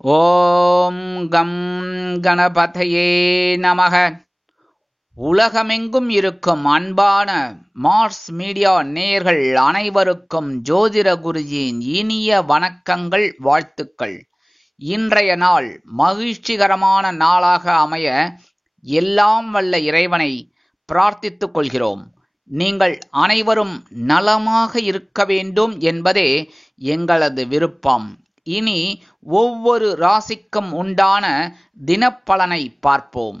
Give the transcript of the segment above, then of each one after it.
ஓம் come கணபதையே நமக. உலகமெங்கும் இருக்கும் அன்பான மார்ஸ் மீடியா நேயர்கள் அனைவருக்கும் ஜோதிட குருஜியின் இனிய வணக்கங்கள், வாழ்த்துக்கள். இன்றைய நாள் மகிழ்ச்சிகரமான நாளாக அமைய எல்லாம் வல்ல இறைவனை பிரார்த்தித்துக் கொள்கிறோம். நீங்கள் அனைவரும் நலமாக இருக்க வேண்டும் என்பதே எங்களது விருப்பம். இனி ஒவ்வொரு ராசிக்கும் உண்டான தினப்பலனை பார்ப்போம்.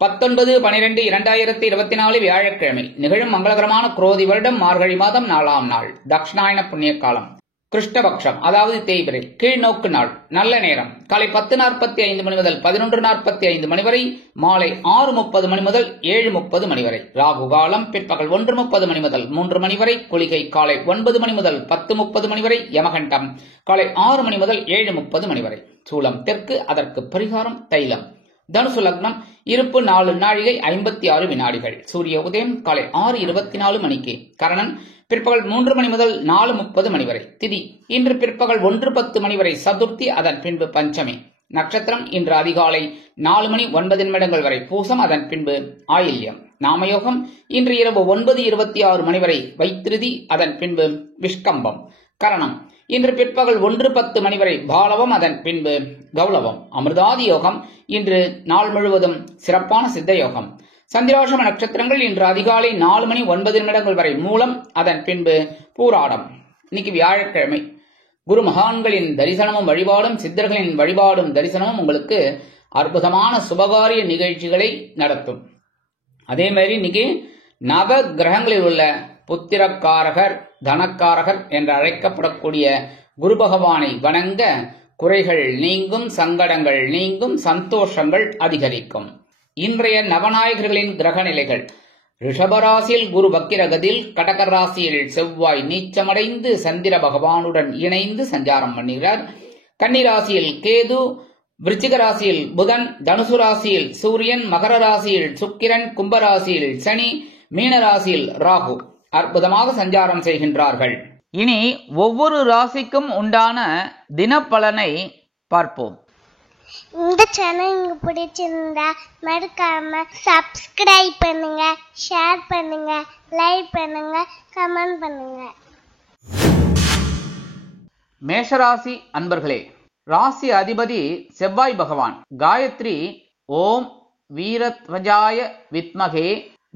19/12/2024 வியாழக்கிழமை நிகழும் மங்களகரமான குரோதி வருடம் மார்கழி மாதம் 4ஆம் நாள், தக்ஷணாயன புண்ணிய காலம், கிருஷ்ணபக்ஷம், அதாவது தேய்பிறை, கீழ்நோக்கு நாள். நல்ல நேரம் காலை 10:45 மணி முதல் 11:45 மணி வரை, மாலை 6:30 மணி முதல் 7:30 மணி வரை. ராகு காலம் பிற்பகல் 1:30 மணி முதல் 3 மணி வரை. குளிகை காலை 9 மணி முதல் 10:30 மணி வரை. யமகண்டம் காலை 6 மணி முதல் 7:30 மணி வரை. சூலம் தெற்கு, அதற்கு பரிகாரம் தைலம். தனுசு லக்னம், இருப்பு 4 நாழிகை 56 வினாடிகள். சூரிய உதயம் காலை 6:24 மணிக்கு. கரணன் பிற்பகல் 3 மணி முதல் 4:30 மணி வரை. திதி இன்று பிற்பகல் 1:10 மணி வரை சதுர்த்தி, அதன் பின்பு பஞ்சமி. நட்சத்திரம் இன்று அதிகாலை 4 மணி 9 நிமிடங்கள் வரை பூசம், அதன் பின்பு ஆயில்யம். நாமயோகம் இன்று இரவு 9:26 மணி வரை வைத்திருதி, அதன் பின்பு விஷ்கம்பம். கரணம் இன்று பிற்பகல் 1:10 மணி வரை பாலவம், அதன் பின்பு கௌலவம். அமிர்தாதி யோகம் இன்று நாள் முழுவதும் சிறப்பான சித்த யோகம். சந்திராசிரம நட்சத்திரங்கள் இன்று அதிகாலை 4 மணி 9 நிமிடங்கள் வரை மூலம், அதன் பின்பு பூராடம். இன்னைக்கு வியாழக்கிழமை. குரு மகான்களின் தரிசனமும் வழிபாடும், சித்தர்களின் வழிபாடும் தரிசனமும் உங்களுக்கு அற்புதமான சுபகாரிய நிகழ்ச்சிகளை நடத்தும். அதே மாதிரி இன்னைக்கு நவ கிரகங்களில் உள்ள புத்திரக்காரகர், தனக்காரகர் என்று அழைக்கப்படக்கூடிய குரு பகவானை வணங்க குறைகள் நீங்கும், சங்கடங்கள் நீங்கும், சந்தோஷங்கள் அதிகரிக்கும். இன்றைய நவநாயகர்களின் கிரக நிலைகள்: ரிஷபராசியில் குரு வக்கிரகதில், கடகராசியில் செவ்வாய் நீச்சமடைந்து சந்திர பகவானுடன் இணைந்து சஞ்சாரம் பண்ணுகிறார். கன்னிராசியில் கேது, விருச்சிக ராசியில் புதன், தனுசு ராசியில் சூரியன், மகர ராசியில் சுக்கிரன், கும்பராசியில் சனி, மீனராசியில் ராகு அற்புதமாக சஞ்சாரம் செய்கின்றார்கள். இனி ஒவ்வொரு ராசிக்கும் உண்டான தினப்பலனை பார்ப்போம். இந்த சேனல் உங்களுக்கு பிடிச்சிருந்தா மறக்காம சப்ஸ்கிரைப் பண்ணுங்க, ஷேர் பண்ணுங்க, லைக் பண்ணுங்க, கமெண்ட் பண்ணுங்க. மேஷராசி அன்பர்களே, ராசி அதிபதி செவ்வாய் பகவான். காயத்ரி ஓம் வீரத்வஜாய வித்மகே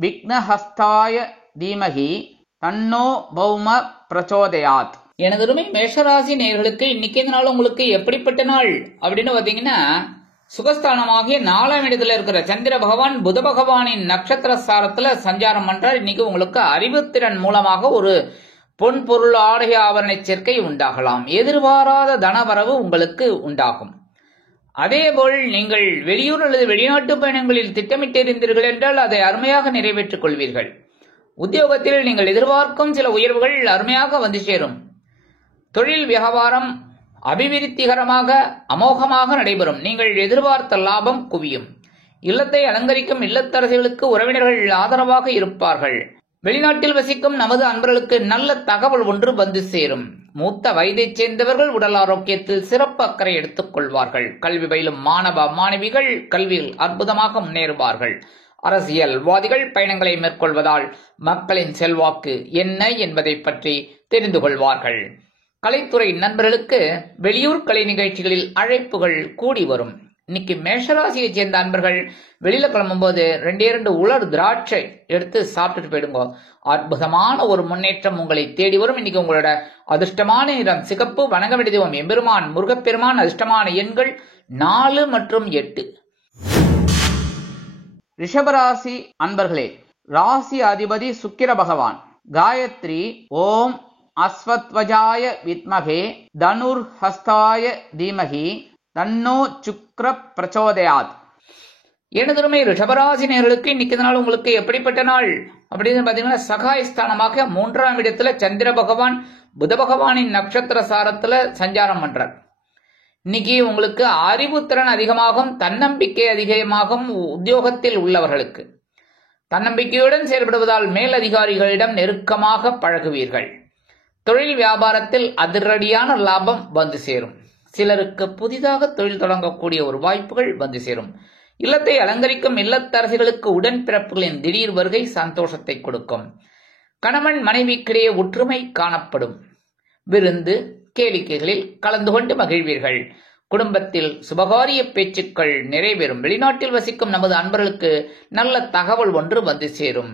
விக்னஹஸ்தாய தீமகி தன்னோ பௌம பிரச்சோதயாத். எனதருமை மேஷராசி நேயர்களுக்கு இன்னைக்கு இந்த நாள் உங்களுக்கு எப்படிப்பட்ட நாள் அப்படின்னு பாத்தீங்கன்னா, சுகஸ்தானமாகிய 4ஆம் இடத்துல இருக்கிற சந்திர பகவான் புத பகவானின் நட்சத்திர சாரத்துல சஞ்சாரம் பண்றார். இன்னைக்கு உங்களுக்கு அறிவுத்திறன் மூலமாக ஒரு பொன் பொருள் ஆடை ஆபரண சேர்க்கை உண்டாகலாம். எதிர்பாராத தனவரவு உங்களுக்கு உண்டாகும். அதேபோல் நீங்கள் வெளியூர் அல்லது வெளிநாட்டு பயணங்களில் திட்டமிட்டிருந்தீர்கள் என்றால் அதை அருமையாக நிறைவேற்றிக் கொள்வீர்கள். உத்தியோகத்தில் நீங்கள் எதிர்பார்க்கும் சில உயர்வுகள் அருமையாக வந்து சேரும். தொழில் வியாபாரம் அபிவிருத்திகரமாக அமோகமாக நடைபெறும். நீங்கள் எதிர்பார்த்த லாபம் குவியும். இல்லத்தை அலங்கரிக்கும் இல்லத்தரசிகளுக்கு உறவினர்கள் ஆதரவாக இருப்பார்கள். வெளிநாட்டில் வசிக்கும் நமது அன்பர்களுக்கு நல்ல தகவல் ஒன்று வந்து சேரும். மூத்த வயதைச் சேர்ந்தவர்கள் உடல் ஆரோக்கியத்தில் சிறப்பு அக்கறை எடுத்துக் கொள்வார்கள். கல்வி பயிலும் மாணவ மாணவிகள் கல்வியில் அற்புதமாக முன்னேறுவார்கள். அரசியல்வாதிகள் பயணங்களை மேற்கொள்வதால் மக்களின் செல்வாக்கு என்ன என்பதை பற்றி தெரிந்து கொள்வார்கள். கலைத்துறை நண்பர்களுக்கு வெளியூர் கலை நிகழ்ச்சிகளில் அழைப்புகள் கூடி வரும். இன்னைக்கு மேஷராசியை சேர்ந்த அன்பர்கள் வெளியில கிளம்பும் போது 2 உலர் திராட்சை எடுத்து சாப்பிட்டுட்டு போயிடுங்க. அற்புதமான ஒரு முன்னேற்றம் உங்களை தேடி வரும். இன்னைக்கு உங்களோட அதிர்ஷ்டமான நிறம் சிகப்பு. வணங்க வேண்டிய தெய்வம் எம்பெருமான் முருகப்பெருமான். அதிர்ஷ்டமான எண்கள் 4 மற்றும் 8. ரிஷபராசி அன்பர்களே, ராசி அதிபதி சுக்கிர பகவான். காயத்ரி ஓம் அஸ்வத்வஜாய வித்மகே தனுர் ஹஸ்தாய தீமகி தன்னோ சுக்ர பிரச்சோதயாத். எனதுமே ரிஷபராசி நேயர்களுக்கு இன்னைக்கு நாள் உங்களுக்கு எப்படிப்பட்ட நாள் அப்படின்னு பாத்தீங்கன்னா, சகாயஸ்தானமாக 3ஆம் இடத்துல சந்திர பகவான் புத பகவானின் நட்சத்திர சாரத்துல சஞ்சாரம் பண்றார். இன்னைக்கு உங்களுக்கு அறிவுத்திறன் அதிகமாகும், தன்னம்பிக்கை அதிகமாகும். உத்தியோகத்தில் உள்ளவர்களுக்கு தன்னம்பிக்கையுடன் செயல்படுவதால் மேலதிகாரிகளிடம் நெருக்கமாக பழகுவீர்கள். தொழில் வியாபாரத்தில் அதிரடியான லாபம் வந்து சேரும். சிலருக்கு புதிதாக தொழில் தொடங்கக்கூடிய ஒரு வாய்ப்புகள் வந்து சேரும். இல்லத்தை அலங்கரிக்கும் இல்லத்தரசிகளுக்கு உடன்பிறப்புகளின் திடீர் வருகை சந்தோஷத்தை கொடுக்கும். கணவன் மனைவிக்கிடையே ஒற்றுமை காணப்படும். விருந்து கேளிக்கைகளில் கலந்து கொண்டு மகிழ்வீர்கள். குடும்பத்தில் சுபகாரிய பேச்சுக்கள் நிறைவேறும். வெளிநாட்டில் வசிக்கும் நமது அன்பர்களுக்கு நல்ல தகவல் ஒன்று வந்து சேரும்.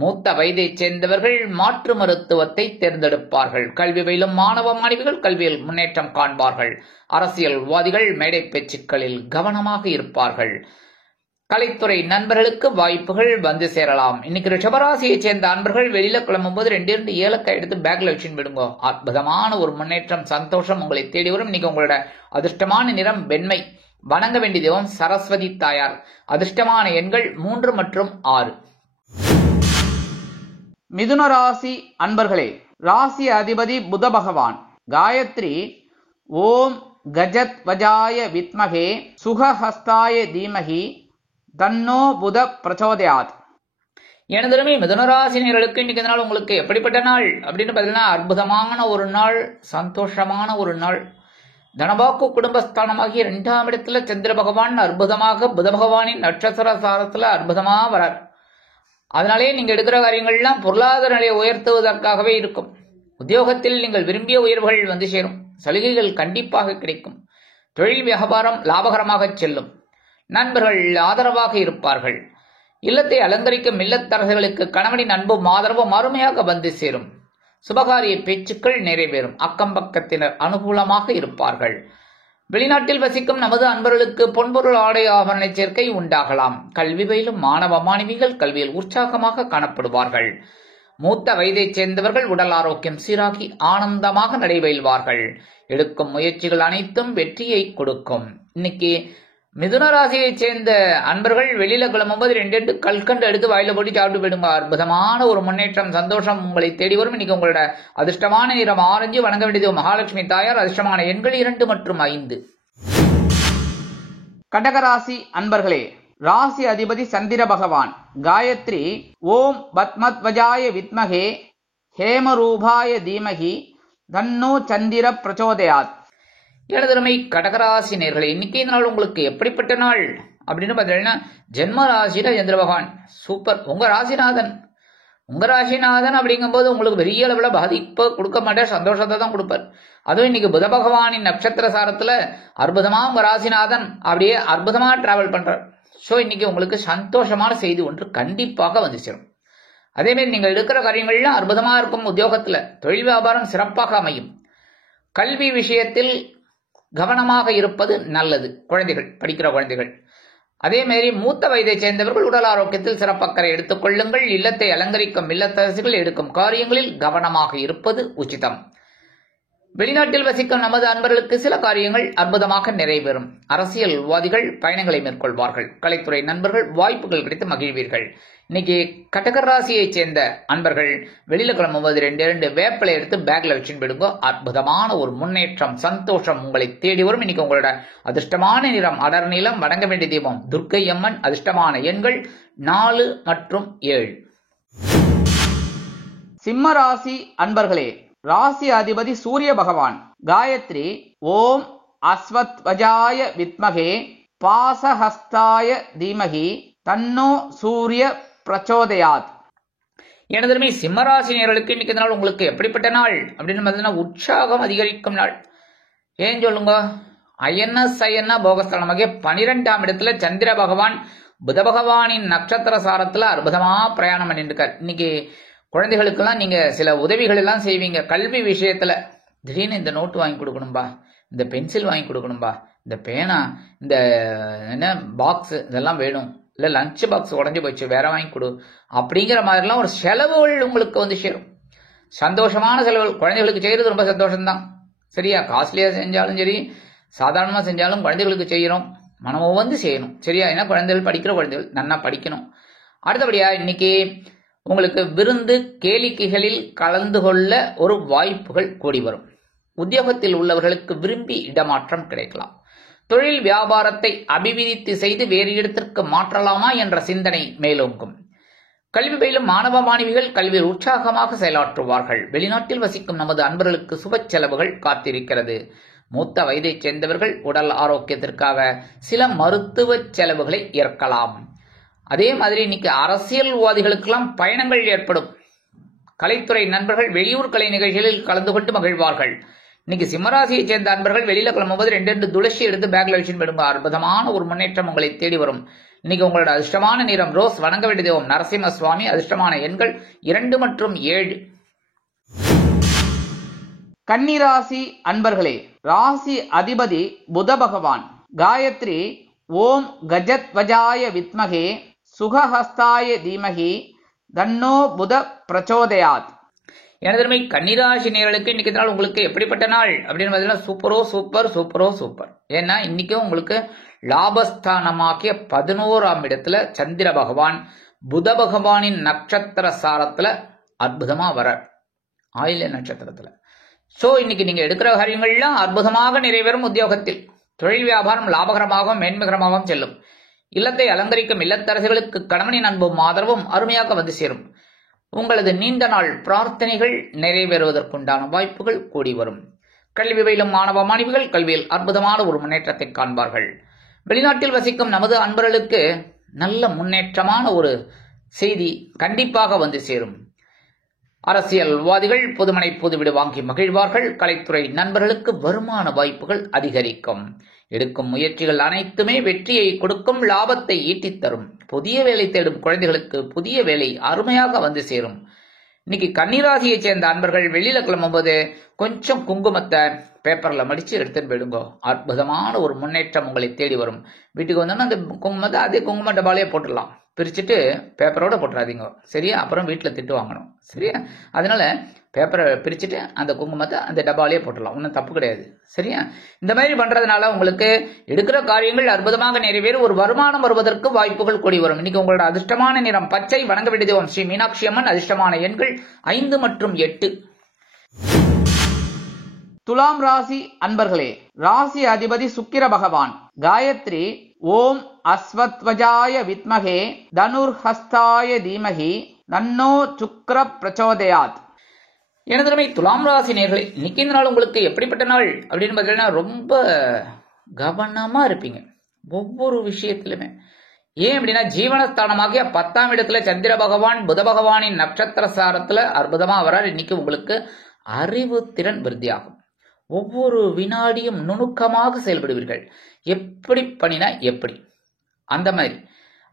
மூத்த வயதைச் சேர்ந்தவர்கள் மாற்று மருத்துவத்தை தேர்ந்தெடுப்பார்கள். கல்வி பயிலும் மாணவ மாணவிகள் கல்வியில் முன்னேற்றம் காண்பார்கள். அரசியல்வாதிகள் மேடை பேச்சுக்களில் கவனமாக இருப்பார்கள். கலைத்துறை நண்பர்களுக்கு வாய்ப்புகள் வந்து சேரலாம். இன்னைக்கு ரிஷபராசியை சேர்ந்த அன்பர்கள் வெளியில கிளம்பும்போது 2 ஏலக்காய் எடுத்து பேக்ல வச்சுன்னு விடுங்க. அற்புதமான ஒரு முன்னேற்றம் சந்தோஷம் உங்களை தேடி வரும். இன்னைக்கு உங்களோட அதிர்ஷ்டமான நிறம் வெண்மை. வணங்க வேண்டிய தெய்வம் சரஸ்வதி தாயார். அதிர்ஷ்டமான எண்கள் 3 மற்றும் 6. மிதுன ராசி அன்பர்களே, ராசி அதிபதி புத பகவான். காயத்ரி ஓம் கஜத் வஜாய வித்மகே சுகஹஸ்தாய தீமகி தன்னோ புத பிரச்சோதயாத். எனதுமே மிதுனராசினியர்களுக்கு இன்னைக்கு நாள் உங்களுக்கு எப்படிப்பட்ட நாள் அப்படின்னு பார்த்தீங்கன்னா, அற்புதமான ஒரு நாள், சந்தோஷமான ஒரு நாள். தனபாக்கு குடும்பஸ்தானமாகிய 2ஆம் இடத்துல சந்திர பகவான் அற்புதமாக புத பகவானின் நட்சத்திர சாரத்துல அற்புதமா வரார். அதனாலே நீங்க எடுக்கிற காரியங்கள்லாம் பொருளாதார நிலையை உயர்த்துவதற்காகவே இருக்கும். உத்தியோகத்தில் நீங்கள் விரும்பிய உயர்வுகள் வந்து சேரும். சலுகைகள் கண்டிப்பாக கிடைக்கும். தொழில் வியாபாரம் லாபகரமாக செல்லும். நண்பர்கள் ஆதரவாக இருப்பார்கள். இல்லத்தை அலங்கரிக்கும் இல்லத்தரசர்களுக்கு கணவனின் அன்பும் ஆதரவும் அருமையாக வந்து சேரும். சுபகாரிய பேச்சுக்கள் நிறைவேறும். அக்கம் பக்கத்தினர் அனுகூலமாக இருப்பார்கள். வெளிநாட்டில் வசிக்கும் நமது அன்பர்களுக்கு பொன்பொருள் ஆடை ஆபரண சேர்க்கை உண்டாகலாம். கல்வி பயிலும் மாணவ மாணவிகள் கல்வியில் உற்சாகமாக காணப்படுவார்கள். மூத்த வயதைச் சேர்ந்தவர்கள் உடல் ஆரோக்கியம் சீராகி ஆனந்தமாக நடைபெறுவார்கள். எடுக்கும் முயற்சிகள் அனைத்தும் வெற்றியை கொடுக்கும். இன்னைக்கு மிதுன ராசியை சேர்ந்த அன்பர்கள் வெளியில கிளம்பும்போது 2 கல்கண்டு எடுத்து வாயில போட்டு சாப்பிட்டு போயிடுங்க. அற்புதமான ஒரு முன்னேற்றம் சந்தோஷம் உங்களை தேடி வரும். இன்னைக்கு உங்களோட அதிர்ஷ்டமான நிறம் ஆரஞ்சு. வணங்க வேண்டியது மகாலட்சுமி தாயார். அதிர்ஷ்டமான எண்கள் 2 மற்றும் 5. கடகராசி அன்பர்களே, ராசி அதிபதி சந்திர பகவான். காயத்ரி ஓம் பத்மத்வஜாய வித்மகே ஹேமரூபாய தீமகி தன்னோ சந்திர பிரச்சோதயாத். எனதருமை கடகராசி நேர்களே, இன்னைக்கு நாள் உங்களுக்கு எப்படிப்பட்ட நாள் அப்படின்னு பார்த்தீங்கன்னா, ஜென்ம ராசியில சந்திர பகவான் சூப்பர். உங்க ராசிநாதன் அப்படிங்கும்போது உங்களுக்கு பெரிய அளவுல பாதிப்பு கொடுக்க மாட்டார், சந்தோஷத்தை தான் கொடுப்பார். அதுவும் இன்னைக்கு புத பகவானின் நட்சத்திர சாரத்துல அற்புதமா உங்க ராசிநாதன் அப்படியே அற்புதமா டிராவல் பண்றார். ஸோ இன்னைக்கு உங்களுக்கு சந்தோஷமான செய்தி ஒன்று கண்டிப்பாக வந்து சேரும். அதே மாதிரி நீங்கள் எடுக்கிற காரியங்கள்லாம் அற்புதமா இருக்கும். உத்தியோகத்துல தொழில் வியாபாரம் சிறப்பாக அமையும். கல்வி விஷயத்தில் கவனமாக இருப்பது நல்லது. குழந்தைகள் படிக்கிற குழந்தைகள், அதே மாதிரி மூத்த வயதை சேர்ந்தவர்கள் உடல் ஆரோக்கியத்தில் சிறப்பக்கறை எடுத்துக் கொள்ளுங்கள். இல்லத்தை அலங்கரிக்கும் இல்லத்தரசிகள் எடுக்கும் காரியங்களில் கவனமாக இருப்பது உச்சிதம். வெளிநாட்டில் வசிக்கும் நமது அன்பர்களுக்கு சில காரியங்கள் அற்புதமாக நிறைவேறும். அரசியல்வாதிகள் பயணங்களை மேற்கொள்வார்கள். கலைத்துறை நண்பர்கள் வாய்ப்புகள் கிடைத்து மகிழ்வீர்கள். இன்னைக்கு கடகர் ராசியை சேர்ந்த அன்பர்கள் வெளியில கிளம்பும்போது 2 வேப்பிலை எடுத்து பேக்ல வச்சுன்னு போயிடுங்க. அற்புதமான ஒரு முன்னேற்றம் சந்தோஷம் உங்களை தேடி வரும். இன்னைக்கு உங்களோட அதிர்ஷ்டமான நிறம் அடர் நீலம். வணங்க வேண்டிய தெய்வம் துர்க்கை அம்மன். அதிர்ஷ்டமான எண்கள் 4 மற்றும் 7. சிம்ம ராசி அன்பர்களே, ராசி அதிபதி சூரிய பகவான். காயத்ரி ஓம் அஸ்வத்வஜாய வித்மகே பாசஹஸ்தாய தீமகி தன்னோ சூரிய பிரச்சோதயாத். எனதுமே சிம்மராசினியர்களுக்கு இன்னைக்கு நாள் உங்களுக்கு எப்படிப்பட்ட நாள் அப்படின்னு பார்த்தீங்கன்னா, உற்சாகம் அதிகரிக்கும் நாள். ஏன் சொல்லுங்க, அயன போகஸ்தலமாக 12ஆம் இடத்துல சந்திர பகவான் புத பகவானின் நட்சத்திர சாரத்துல அற்புதமா பிரயாணம் பண்ணிட்டு இருக்கார். இன்னைக்கு குழந்தைகளுக்கெல்லாம் நீங்க சில உதவிகள் எல்லாம் செய்வீங்க. கல்வி விஷயத்துல திடீர்னு இந்த நோட்டு வாங்கி கொடுக்கணும்பா, இந்த பென்சில் வாங்கி கொடுக்கணும்பா, இந்த பேனா, இந்த என்ன பாக்ஸ் இதெல்லாம் வேணும், இல்ல லஞ்ச் பாக்ஸ் உடஞ்சி போச்சு வேற வாங்கி கொடு அப்படிங்கிற மாதிரிலாம் ஒரு செலவுகள் உங்களுக்கு வந்து சேரும். சந்தோஷமான செலவுகள் குழந்தைகளுக்கு செய்யறது ரொம்ப சந்தோஷம்தான். சரியா, காஸ்ட்லியா செஞ்சாலும் சரி, சாதாரணமா செஞ்சாலும் குழந்தைகளுக்கு செய்யறோம், மனமும் வந்து செய்யணும். சரியா, ஏன்னா குழந்தைகள் படிக்கிற குழந்தைகள் நல்லா படிக்கணும். அடுத்தபடியா இன்னைக்கு உங்களுக்கு விருந்து கேளிக்கைகளில் கலந்து கொள்ள ஒரு வாய்ப்புகள் கூடி வரும். உத்தியோகத்தில் உள்ளவர்களுக்கு விரும்பி இடமாற்றம் கிடைக்கலாம். தொழில் வியாபாரத்தை அபிவிருத்தி செய்து வேறு இடத்திற்கு மாற்றலாமா என்ற சிந்தனை மேலோங்கும். கல்வி பயிலும் மாணவ மாணவிகள் கல்வியில் உற்சாகமாக செயலாற்றுவார்கள். வெளிநாட்டில் வசிக்கும் நமது அன்பர்களுக்கு சுப செலவுகள் காத்திருக்கிறது. மூத்த வயதைச் சேர்ந்தவர்கள் உடல் ஆரோக்கியத்திற்காக சில மருத்துவ செலவுகளை ஏற்கலாம். அதே மாதிரி இன்னைக்கு அரசியல்வாதிகளுக்கெல்லாம் பயணங்கள் ஏற்படும். கலைத்துறை நண்பர்கள் வெளியூர் கலை நிகழ்ச்சிகளில் கலந்து கொண்டு மகிழ்வார்கள். இன்னைக்கு சிம்மராசியைச் சேர்ந்த அன்பர்கள் வெளியில கிளம்பும்போது 2 துளசி எடுத்து பேக்ல வச்சுன்னு போயிடுங்க. அற்புதமான ஒரு முன்னேற்றம் உங்களை தேடி வரும். இன்னைக்கு உங்களோட அதிர்ஷ்டமான நிறம் ரோஸ். வணங்க வேண்டிய தெய்வம் நரசிம்ம சுவாமி. அதிர்ஷ்டமான எண்கள் 2 மற்றும் 7. கன்னிராசி அன்பர்களே, ராசி அதிபதி புத பகவான். காயத்ரி ஓம் கஜத்வஜாய வித்மகே சுகஹஸ்தாய தீமகி தன்னோ புத பிரச்சோதயாத். எனதருமை கன்னிராசி நேயர்களுக்கு இன்னைக்கு நாள் உங்களுக்கு எப்படிப்பட்ட நாள் அப்படின்னு பார்த்தீங்கன்னா சூப்பரோ சூப்பர். ஏன்னா இன்னைக்கும் உங்களுக்கு லாபஸ்தானமாக்கிய 11ஆம் இடத்துல சந்திர பகவான் புத பகவானின் நட்சத்திர சாரத்துல அற்புதமா வர ஆயில்ய நட்சத்திரத்துல. சோ இன்னைக்கு நீங்க எடுக்கிற காரியங்கள்லாம் அற்புதமாக நிறைவேறும். உத்தியோகத்தில் தொழில் வியாபாரம் லாபகரமாகவும் மேன்மைகரமாகவும் செல்லும். இல்லத்தை அலங்கரிக்கும் இல்லத்தரசிகளுக்கு கணவனின் அன்பும் ஆதரவும் அருமையாக வந்து சேரும். உங்களது நீண்ட நாள் பிரார்த்தனைகள் நிறைவேறுவதற்குண்டான வாய்ப்புகள் கூடி வரும். கல்வி பயிலும் மாணவ மாணவிகள் கல்வியில் அற்புதமான ஒரு முன்னேற்றத்தை காண்பார்கள். வெளிநாட்டில் வசிக்கும் நமது அன்பர்களுக்கு நல்ல முன்னேற்றமான ஒரு செய்தி கண்டிப்பாக வந்து சேரும். அரசியல்வாதிகள் புதுமனை புதுவிடு வாங்கி மகிழ்வார்கள். கலைத்துறை நண்பர்களுக்கு வருமான வாய்ப்புகள் அதிகரிக்கும். எடுக்கும் முயற்சிகள் அனைத்துமே வெற்றியை கொடுக்கும், லாபத்தை ஈட்டித் தரும். புதிய வேலை தேடும் குழந்தைகளுக்கு புதிய வேலை அருமையாக வந்து சேரும். இன்னைக்கு கன்னிராசியை சேர்ந்த அன்பர்கள் வெளியில கிளம்பும்போது கொஞ்சம் குங்குமத்தை பேப்பர்ல மடிச்சு எடுத்துட்டு போயிடுங்க. அற்புதமான ஒரு முன்னேற்றம் உங்களை தேடி வரும். வீட்டுக்கு வந்தோம்னா அந்த குங்குமத்தை அதே குங்கும டபாலே போட்டுடலாம். பிரிச்சுட்டு பேப்பரோட போட்டுறாதீங்க, சரியா? அப்புறம் வீட்டில் திட்டு வாங்கணும், சரியா? அதனால பேப்பரை பிரிச்சுட்டு அந்த குங்குமத்தை அந்த டப்பாலேயே போட்டுடலாம், ஒன்றும் தப்பு கிடையாது, சரியா? இந்த மாதிரி பண்றதுனால உங்களுக்கு எடுக்கிற காரியங்கள் அற்புதமாக நிறைவேறி ஒரு வருமானம் வருவதற்கு வாய்ப்புகள் கூடி வரும். இன்னைக்கு உங்களோட அதிர்ஷ்டமான நிறம் பச்சை. வணங்க வேண்டிய தெய்வம் ஸ்ரீ மீனாட்சி அம்மன். அதிர்ஷ்டமான எண்கள் 5 மற்றும் 8. துலாம் ராசி அன்பர்களே, ராசி அதிபதி சுக்கிர பகவான். காயத்ரி ஓம் அஸ்வத்வஜாய வித்மகே தனுர்ஹஸ்தாய தீமகி தன்னோ சுக்ர பிரச்சோதயாத். எனதருமை துலாம் ராசி நேயர்களே, இன்னைக்கு இந்த நாள் உங்களுக்கு எப்படிப்பட்ட நாள் அப்படின்னு பார்த்தீங்கன்னா ரொம்ப கவனமா இருப்பீங்க ஒவ்வொரு விஷயத்திலுமே. ஏன் அப்படின்னா ஜீவனஸ்தானமாகிய 10ஆம் இடத்துல சந்திர பகவான் புத பகவானின் நட்சத்திர சாரத்துல அற்புதமா வரார். இன்னைக்கு உங்களுக்கு அறிவு திறன் விருத்தியாகும். ஒவ்வொரு வினாடியும் நுணுக்கமாக செயல்படுவீர்கள். எப்படி பண்ணினா எப்படி, அந்த மாதிரி.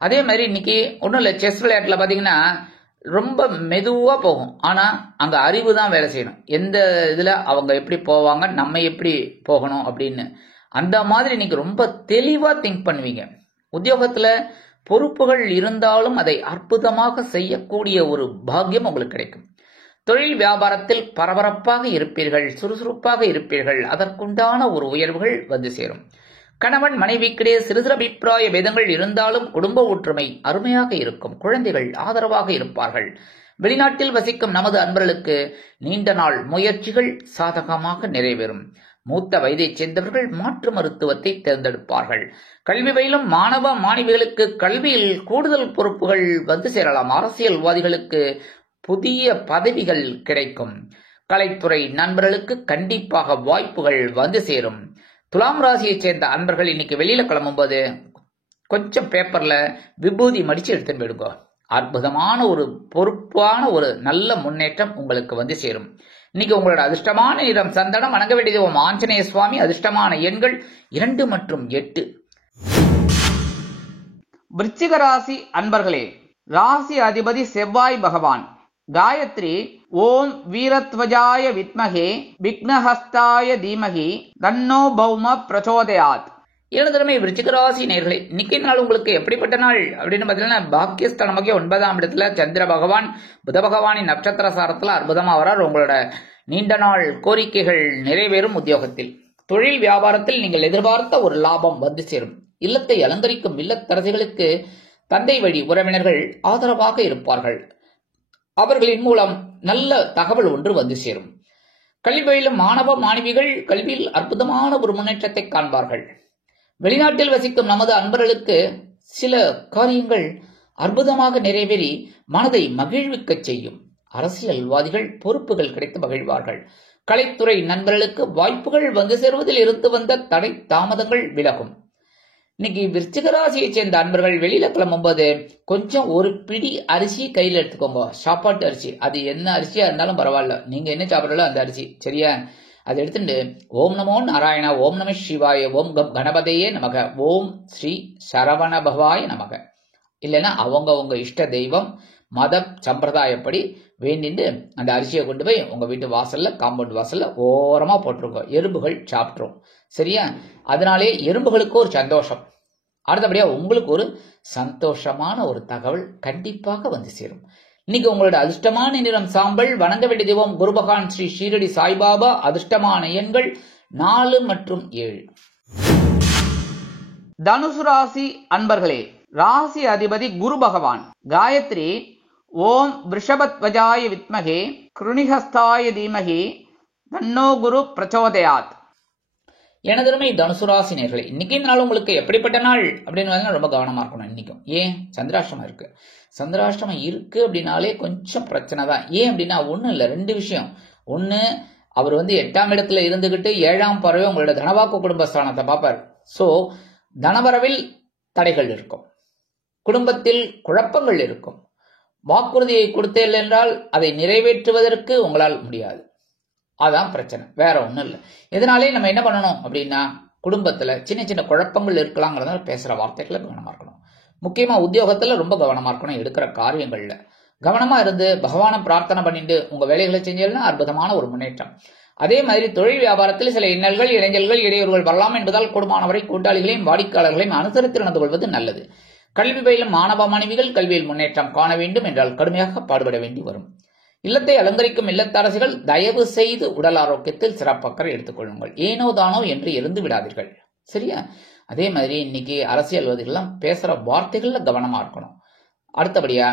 அதே மாதிரி இன்னைக்கு ஒன்றும் இல்லை, செஸ் விளையாட்டில் பார்த்தீங்கன்னா ரொம்ப மெதுவாக போகும், ஆனால் அங்கே அறிவு தான் வேலை செய்யணும். எந்த இதில் அவங்க எப்படி போவாங்க, நம்ம எப்படி போகணும் அப்படின்னு. அந்த மாதிரி இன்னைக்கு ரொம்ப தெளிவாக திங்க் பண்ணுவீங்க. உத்தியோகத்தில் பொறுப்புகள் இருந்தாலும் அதை அற்புதமாக செய்யக்கூடிய ஒரு பாக்கியம் உங்களுக்கு கிடைக்கும். தொழில் வியாபாரத்தில் பரபரப்பாக இருப்பீர்கள், சுறுசுறுப்பாக இருப்பீர்கள். அதற்குண்டான ஒரு உயர்வுகள் வந்து சேரும். கணவன் மனைவிக்கிடையே சிறு சிறு அபிப்பிராய பேதங்கள் இருந்தாலும் குடும்ப ஒற்றுமை அருமையாக இருக்கும். குழந்தைகள் ஆதரவாக இருப்பார்கள். வெளிநாட்டில் வசிக்கும் நமது அன்பர்களுக்கு நீண்ட நாள் முயற்சிகள் சாதகமாக நிறைவேறும். மூத்த வயதைச் சேர்ந்தவர்கள் மாற்று மருத்துவத்தை தேர்ந்தெடுப்பார்கள். கல்வி பயிலும் மாணவ மாணவிகளுக்கு கல்வியில் கூடுதல் பொறுப்புகள் வந்து சேரலாம். அரசியல்வாதிகளுக்கு புதிய பதவிகள் கிடைக்கும். கலைத்துறை நண்பர்களுக்கு கண்டிப்பாக வாய்ப்புகள் வந்து சேரும். துலாம் ராசியைச் சேர்ந்த அன்பர்கள் இன்னைக்கு வெளியில கிளம்பும்போது கொஞ்சம் பேப்பர்ல விபூதி மடிச்சு எடுத்துட்டு போயிடுங்க. அற்புதமான ஒரு பொறுப்பான ஒரு நல்ல முன்னேற்றம் உங்களுக்கு வந்து சேரும். இன்னைக்கு உங்களோட அதிர்ஷ்டமான நிறம் சந்தனம். வணங்க வேண்டிய தெய்வம் ஆஞ்சநேய சுவாமி. அதிர்ஷ்டமான எண்கள் 2 மற்றும் 8. விருச்சிக ராசி அன்பர்களே, ராசி அதிபதி செவ்வாய் பகவான். காயத்ரி ஓம் வீரத்வஜாய வித்மகே விக்னஹஸ்தாய தீமகி தன்னோ பௌம பிரச்சோதயாத். ஏழு விருச்சிக ராசி நேயர்களே, இன்னைக்கு நாள் உங்களுக்கு எப்படிப்பட்ட நாள் அப்படின்னு பார்த்தீங்கன்னா பாக்கியஸ்தானமாகிய 9ஆம் இடத்துல சந்திர பகவான் புத பகவானின் நட்சத்திர சாரத்துல அற்புதமா வரார். உங்களோட நீண்ட நாள் கோரிக்கைகள் நிறைவேறும். உத்தியோகத்தில் தொழில் வியாபாரத்தில் நீங்கள் எதிர்பார்த்த ஒரு லாபம் வந்து சேரும். இல்லத்தை அலங்கரிக்கும் இல்லத்தரசிகளுக்கு தந்தை வழி உறவினர்கள் ஆதரவாக இருப்பார்கள். அவர்களின் மூலம் நல்ல தகவல் ஒன்று வந்து சேரும். கல்வி பயிலும் மாணவ மாணவிகள் கல்வியில் அற்புதமான ஒரு முன்னேற்றத்தை காண்பார்கள். வெளிநாட்டில் வசிக்கும் நமது அன்பர்களுக்கு சில காரியங்கள் அற்புதமாக நிறைவேறி மனதை மகிழ்விக்க செய்யும். அரசியல்வாதிகள் பொறுப்புகள் கிடைத்து மகிழ்வார்கள். கலைத்துறை நண்பர்களுக்கு வாய்ப்புகள் வந்து சேருவதில் இருந்து வந்த தடை தாமதங்கள் விலகும். இன்னைக்கு விருச்சிக ராசியை சேர்ந்த அன்பர்கள் வெளியில கிளம்பும்போது கொஞ்சம் ஒரு பிடி அரிசி கையில எடுத்துக்கோங்க. சாப்பாட்டு அரிசி, அது என்ன அரிசியா இருந்தாலும் பரவாயில்ல, நீங்க என்ன சாப்பிடறோ அந்த அரிசி, சரியா? அதை எடுத்துட்டு ஓம் நமோ நாராயணா, ஓம் நம சிவாய, ஓம் கணபதையே நமக, ஓம் ஸ்ரீ சரவண பவாய நமக, இல்லைன்னா உங்க இஷ்ட தெய்வம் மத சம்பிரதாயப்படி வேண்டிட்டு அந்த அரிசியை கொண்டு போய் உங்க வீட்டு வாசல்ல, காம்பவுண்ட் வாசல்ல ஓரமா போட்டிருங்க. எறும்புகள் சாப்பிட்டுரும், சரியா? அதனாலே எறும்புகளுக்கு ஒரு சந்தோஷம். அடுத்தபடியா உங்களுக்கு ஒரு சந்தோஷமான ஒரு தகவல் கண்டிப்பாக வந்து சேரும். இன்னைக்கு உங்களோட அதிர்ஷ்டமான நிறம் சாம்பல். வணங்க வேண்டிய தெய்வம் குரு பகவான் ஸ்ரீ ஷீரடி சாய்பாபா. அதிர்ஷ்டமான எண்கள் 4 மற்றும் 7. தனுசு ராசி அன்பர்களே, ராசி அதிபதி குரு பகவான். காயத்ரி ஓம் விருஷபத்வஜாய வித்மகே கிருணிஹஸ்தாய தீமகி தன்னோ குரு பிரச்சோதயாத். எனதருமை தனுசு ராசி நேயர்களே, இன்னைக்கு நாள் உங்களுக்கு எப்படிப்பட்ட நாள் அப்படின்னு ரொம்ப கவனமா இருக்கணும். இன்னைக்கும் ஏன் சந்திராஷ்டமம் இருக்கு. சந்திராஷ்டமம் இருக்கு அப்படின்னாலே கொஞ்சம் பிரச்சனை தான். ஏன் அப்படின்னா ஒன்றும் இல்லை, 2 விஷயம். ஒன்று, அவர் 8ஆம் இடத்துல இருந்துகிட்டு 7ஆம் பார்வை உங்களோட தனவாக்கு குடும்பஸ்தானத்தை பார்ப்பார். ஸோ தனவரவில் தடைகள் இருக்கும், குடும்பத்தில் குழப்பங்கள் இருக்கும். வாக்குறுதியை கொடுத்தீர்கள் என்றால் அதை நிறைவேற்றுவதற்கு உங்களால் முடியாது. அதான் பிரச்சனை, வேற ஒன்றும் இல்லை. இதனாலே நம்ம என்ன பண்ணணும் அப்படின்னா, குடும்பத்தில் சின்ன சின்ன குழப்பங்கள் இருக்கலாங்கிறதுனால பேசுகிற வார்த்தைகளை கவனமாக இருக்கணும். முக்கியமாக உத்தியோகத்தில் ரொம்ப கவனமாக இருக்கணும். எடுக்கிற காரியங்களில் கவனமாக இருந்து பகவானை பிரார்த்தனை பண்ணிட்டு உங்கள் வேலைகளை செஞ்சீங்கன்னா அற்புதமான ஒரு முன்னேற்றம். அதே மாதிரி தொழில் வியாபாரத்தில் சில இன்னல்கள், இடைஞ்சல்கள், இடையூறுகள் வரலாம் என்பதால் கூடுமானவரை கூட்டாளிகளையும் வாடிக்கையாளர்களையும் அனுசரித்து நடந்து கொள்வது நல்லது. கல்வி பயிலும் மாணவ மாணவிகள் கல்வியில் முன்னேற்றம் காண வேண்டும் என்றால் கடுமையாக பாடுபட வேண்டி வரும். இல்லத்தை அலங்கரிக்கும் இல்லத்தரசிகள் தயவு செய்து உடல் ஆரோக்கியத்தில் சிறப்பக்கறை எடுத்துக்கொள்ளுங்கள். ஏனோ தானோ என்று இருந்து விடாதீர்கள், சரியா? அதே மாதிரி இன்னைக்கு அரசியல்வாதிகள்லாம் பேசுற வார்த்தைகள்ல கவனமா இருக்கணும். அடுத்தபடியா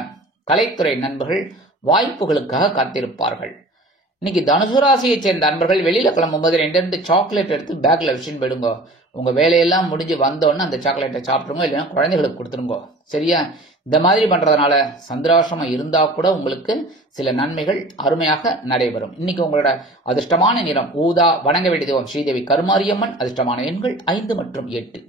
கலைத்துறை நண்பர்கள் வாய்ப்புகளுக்காக காத்திருப்பார்கள். இன்னைக்கு தனுசு ராசியை சேர்ந்த நண்பர்கள் வெளியில கிளம்பும்போது 2 சாக்லேட் எடுத்து பேக்ல வச்சுன்னு போயிடுங்க. உங்க வேலையெல்லாம் முடிஞ்சு வந்தோன்னு அந்த சாக்லேட்டை சாப்பிட்டுருங்க, இல்லைன்னா குழந்தைகளுக்கு கொடுத்துருங்க, சரியா? இந்த மாதிரி பண்றதுனால சந்திராசிரமம் இருந்தா கூட உங்களுக்கு சில நன்மைகள் அருமையாக நடைபெறும். இன்னைக்கு உங்களோட அதிர்ஷ்டமான நிறம் ஊதா. வணங்க வேண்டிய தெய்வம் ஸ்ரீதேவி கருமாரியம்மன். அதிர்ஷ்டமான எண்கள் 5 மற்றும் 8.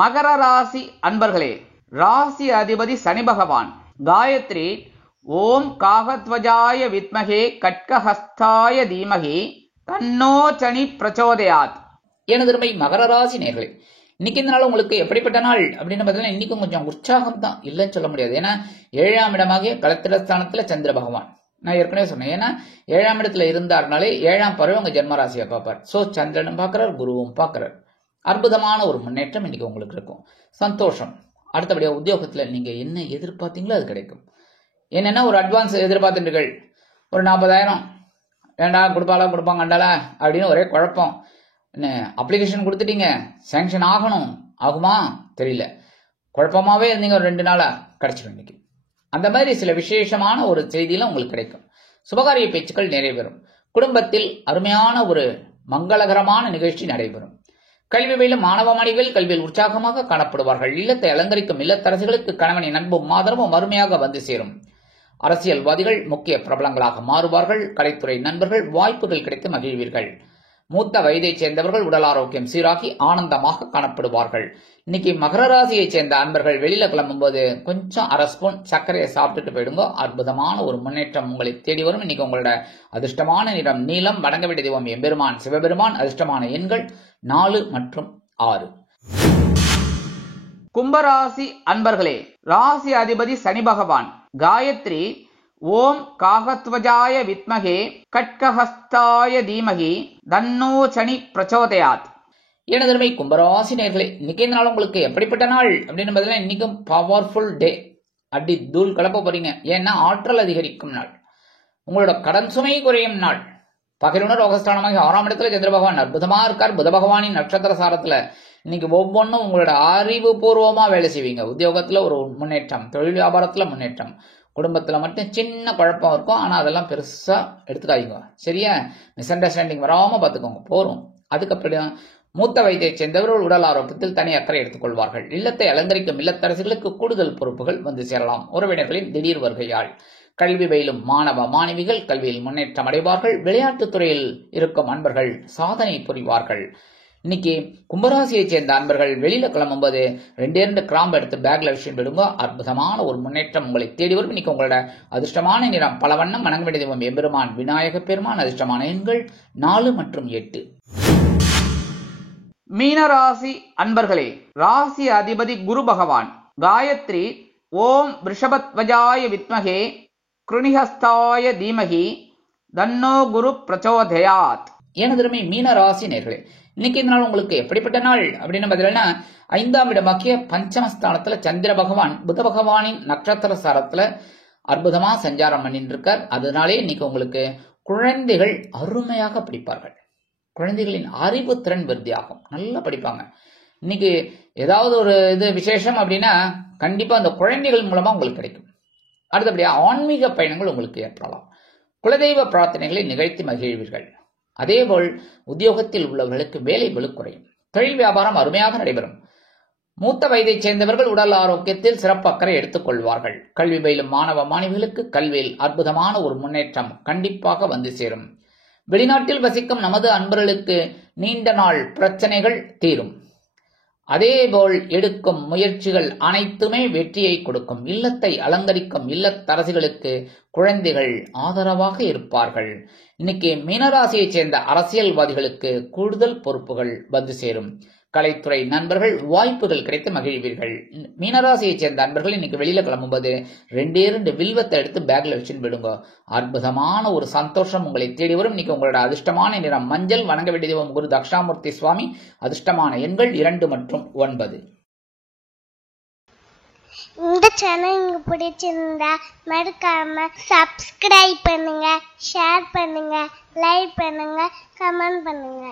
மகர ராசி அன்பர்களே, ராசி அதிபதி சனி பகவான். காயத்ரி ஓம் காகத்வஜாய வித்மகே கட்கஹஸ்தாய தீமகி தன்னோ சனி பிரச்சோதயாத். எனதருமை மகர ராசி நேயர்களே, இன்னைக்கு இந்த நாள் உங்களுக்கு எப்படிப்பட்ட நாள் அப்படின்னு பார்த்தீங்கன்னா, இன்னைக்கும் கொஞ்சம் உற்சாகம் தான், இல்லைன்னு சொல்ல முடியாது. ஏன்னா 7ஆம் இடமாக கலத்திரஸ்தானத்துல சந்திர பகவான். நான் ஏற்கனவே சொன்னேன், ஏன்னா 7ஆம் இடத்துல இருந்தாருனாலே 7ஆம் பருவம் உங்க ஜென்மராசியை பார்ப்பார். ஸோ சந்திரனும் பார்க்கிறார், குருவும் பார்க்கிறார். அற்புதமான ஒரு முன்னேற்றம் இன்னைக்கு உங்களுக்கு இருக்கும், சந்தோஷம். அடுத்தபடியாக உத்தியோகத்துல நீங்க என்ன எதிர்பார்த்தீங்களோ அது கிடைக்கும். என்னென்னா ஒரு அட்வான்ஸ் எதிர்பார்த்துட்டுகள், ஒரு 40,000 வேண்டா கொடுப்பாங்கண்டாலா அப்படின்னு ஒரே குழப்பம். என்ன அப்ளிகேஷன் கொடுத்துட்டீங்க, சேங்ஷன் ஆகுமா தெரியல, குழப்பமாவே இருந்தீங்க. ஒரு 2 நாளா கிடைச்சிடும் இன்னைக்கு. அந்த மாதிரி சில விசேஷமான ஒரு செய்தியெல்லாம் உங்களுக்கு கிடைக்கும். சுபகாரிய பேச்சுக்கள் நிறைவேறும். குடும்பத்தில் அருமையான ஒரு மங்களகரமான நிகழ்ச்சி நடைபெறும். கல்வி பயிலும் மாணவ மாணவிகள் கல்வியில் உற்சாகமாக காணப்படுவார்கள். இல்லத்தை அலங்கரிக்கும் இல்லத்தரசிகளுக்கு கணவனின் அன்பும் ஆதரவும் அருமையாக வந்து சேரும். அரசியல்வாதிகள் முக்கிய பிரபலங்களாக மாறுவார்கள். கலைத்துறை நண்பர்கள் வாய்ப்புகள் கிடைத்து மகிழ்வீர்கள். மூத்த வயதைச் சேர்ந்தவர்கள் உடல் ஆரோக்கியம் சீராகி ஆனந்தமாக காணப்படுவார்கள். இன்னைக்கு மகர ராசியைச் சேர்ந்த அன்பர்கள் வெளியில கிளம்பும்போது கொஞ்சம் 1/2 ஸ்பூன் சர்க்கரையை சாப்பிட்டுட்டு போயிடுங்க. அற்புதமான ஒரு முன்னேற்றம் உங்களை தேடி வரும். இன்னைக்கு உங்களோட அதிர்ஷ்டமான நிறம் நீலம். வணங்க வேண்டிய தெய்வம் எம்பெருமான் சிவபெருமான். அதிர்ஷ்டமான எண்கள் 4 மற்றும் 6. கும்பராசி அன்பர்களே, ராசி அதிபதி சனி பகவான். காயத்ரி ஓம் காகத்வஜாய வித்மகே கட்கஹஸ்தாய தீமகி தன்னோ சனி பிரச்சோதயாத். எனதருமை கும்பராசி நேயர்களே, இன்னைக்கு நாள் உங்களுக்கு எப்படிப்பட்ட நாள் அப்படின்னு பார்த்தீங்கன்னா, இன்னைக்கும் பவர்ஃபுல் டே. அடி தூள் கலப்ப போறீங்க. ஏன்னா ஆற்றல் அதிகரிக்கும் நாள், உங்களோட கடன் சுமை குறையும் நாள். பகிர்வுணர் ரோகஸ்தானமாக 6ஆம் இடத்துல சந்திர பகவான் அற்புதமா இருக்கார். புத பகவானின் நட்சத்திர சாரத்துல இன்னைக்கு ஒவ்வொன்றும் உங்களோட அறிவு பூர்வமா வேலை செய்வீங்க. உத்தியோகத்துல ஒரு முன்னேற்றம், தொழில் வியாபாரத்துல முன்னேற்றம். குடும்பத்துல மட்டும் சின்ன குழப்பம் இருக்கும், ஆனா அதெல்லாம் பெருசா எடுத்துக்காதீங்க, சரியா? மிஸ் அண்டர்ஸ்டாண்டிங் வராம பாத்துக்கோங்க, போரும். அதுக்கப்புறம் மூத்த வயதைச் சேர்ந்தவர்கள் உடல் ஆரோக்கியத்தில் தனி அக்கறை எடுத்துக்கொள்வார்கள். இல்லத்தை அலங்கரிக்கும் இல்லத்தரசிகளுக்கு கூடுதல் பொறுப்புகள் வந்து சேரலாம். உறவினர்களின் திடீர் வருகையால் கல்வி பயிலும் மாணவ மாணவிகள் கல்வியில் முன்னேற்றம் அடைவார்கள். விளையாட்டுத் துறையில் இருக்கும் அன்பர்கள் சாதனை புரிவார்கள். இன்னைக்கு கும்பராசியை சேர்ந்த அன்பர்கள் வெளியில கிளம்பும்போது 2 கிராம்பு எடுத்து பேக்ல விஷயம் விடுங்க. அற்புதமான ஒரு முன்னேற்றம் உங்களை தேடி வரும். இன்னைக்கு உங்களோட அதிர்ஷ்டமான நிறம் பல வண்ணம். வணங்க வேண்டிய தெய்வம் எம்பெருமான் விநாயக பெருமான். அதிர்ஷ்டமான எண்கள் 4 மற்றும் 8. மீனராசி அன்பர்களே, ராசி அதிபதி குரு பகவான். காயத்ரி ஓம் ரிஷபத்வஜாய வித்மகே கிருணிஹஸ்தாய தீமகி தன்னோ குரு பிரச்சோதயாத். எனதுமே மீனராசி நேர்களே, இன்னைக்கு இந்த நாள் உங்களுக்கு எப்படிப்பட்ட நாள் அப்படின்னு பார்த்தீங்கன்னா, 5ஆம் இடமாக்கிய பஞ்சமஸ்தானத்துல சந்திர பகவான் புத பகவானின் நட்சத்திர சாரத்துல அற்புதமா சஞ்சாரம் பண்ணிட்டு இருக்கார். அதனாலே இன்னைக்கு உங்களுக்கு குழந்தைகள் அருமையாக படிப்பார்கள். குழந்தைகளின் அறிவு திறன் விருத்தியாகும், நல்லா படிப்பாங்க. இன்னைக்கு ஏதாவது ஒரு விசேஷம் அப்படின்னா கண்டிப்பா அந்த குழந்தைகள் மூலமா உங்களுக்கு கிடைக்கும். அடுத்தபடியா ஆன்மீக பயணங்கள் உங்களுக்கு ஏற்படலாம். குலதெய்வ பிரார்த்தனைகளை நிகழ்த்தி மகிழ்வீர்கள். அதேபோல் உத்தியோகத்தில் உள்ளவர்களுக்கு வேலை பளு குறையும். தொழில் வியாபாரம் அருமையாக நடைபெறும். மூத்த வயதைச் சேர்ந்தவர்கள் உடல் ஆரோக்கியத்தில் சிறப்பு அக்கறை எடுத்துக் கொள்வார்கள். கல்வி பயிலும் மாணவ மாணவிகளுக்கு கல்வியில் அற்புதமான ஒரு முன்னேற்றம் கண்டிப்பாக வந்து சேரும். வெளிநாட்டில் வசிக்கும் நமது அன்பர்களுக்கு நீண்ட நாள் பிரச்சனைகள் தீரும். அதேபோல் எடுக்கும் முயற்சிகள் அனைத்துமே வெற்றியை கொடுக்கும். இல்லத்தை அலங்கரிக்கும் இல்லத்தரசிகளுக்கு குழந்தைகள் ஆதரவாக இருப்பார்கள். இன்னைக்கு மீனராசியைச் சேர்ந்த அரசியல்வாதிகளுக்கு கூடுதல் பொறுப்புகள் வந்து சேரும். கலைத்துறை நண்பர்கள் வாய்ப்புகள் கிடைத்து மகிழ்வீர்கள். மீனராசியைச் சேர்ந்த நண்பர்கள் இன்னைக்கு வெளியில கிளம்பும்போது 2 வில்வத்தை எடுத்து பேக்ல வச்சுன்னு விடுங்க. அற்புதமான ஒரு சந்தோஷம் உங்களை தேடி வரும். இன்னைக்கு உங்களோட அதிர்ஷ்டமான நிறம் மஞ்சள். வணங்க வேண்டிய தெய்வம் குரு தட்சிணாமூர்த்தி சுவாமி. அதிர்ஷ்டமான எண்கள் 2 மற்றும் 9. இந்த சேனல் உங்களுக்கு பிடிச்சிருந்தா மறக்காம சப்ஸ்கிரைப் பண்ணுங்க, ஷேர் பண்ணுங்க, லைக் பண்ணுங்க, கமெண்ட் பண்ணுங்க.